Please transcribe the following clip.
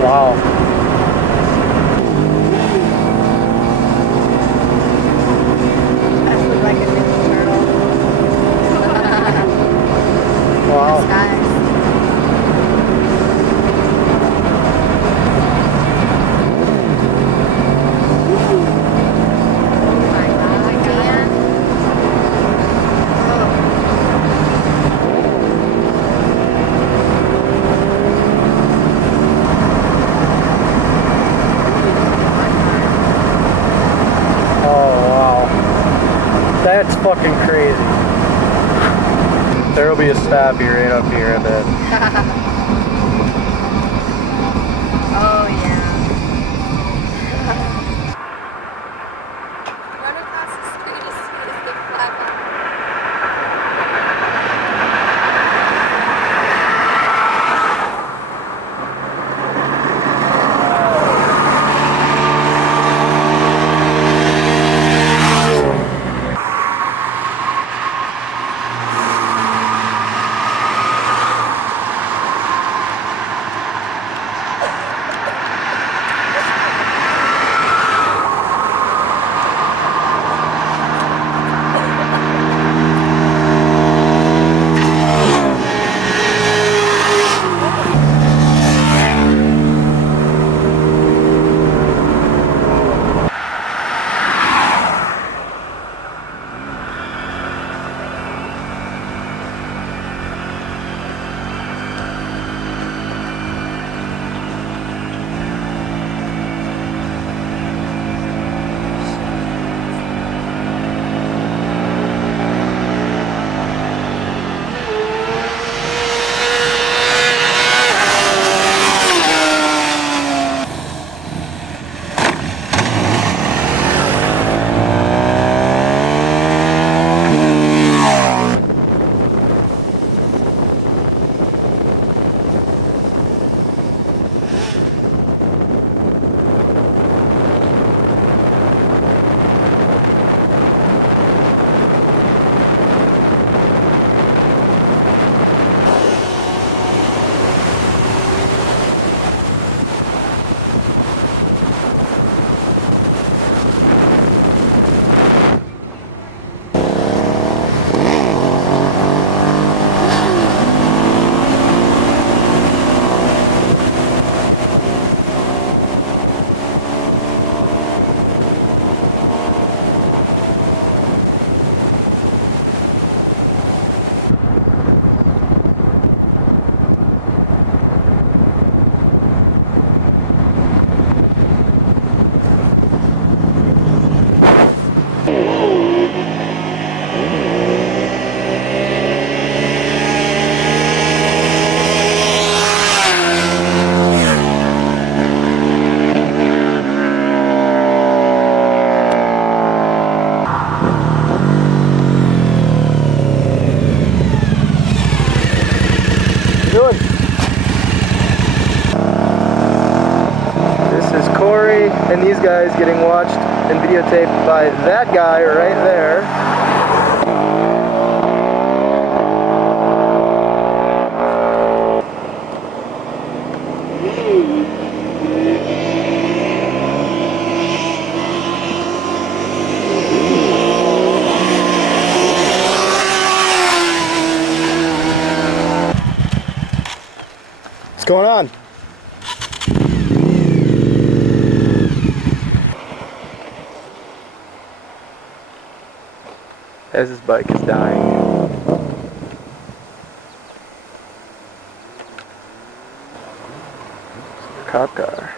Wow. That looked like a Ninja Turtle. Wow. Disguise. Oh my God, Dan. Oh, wow. That's fucking crazy. There'll be a stoppie right up here, I bet. Oh yeah. Run across the street as soon as they fly by. Doing? This is Corey and these guys getting watched and videotaped by that guy right there. What's going on? As his bike is dying. Cop car.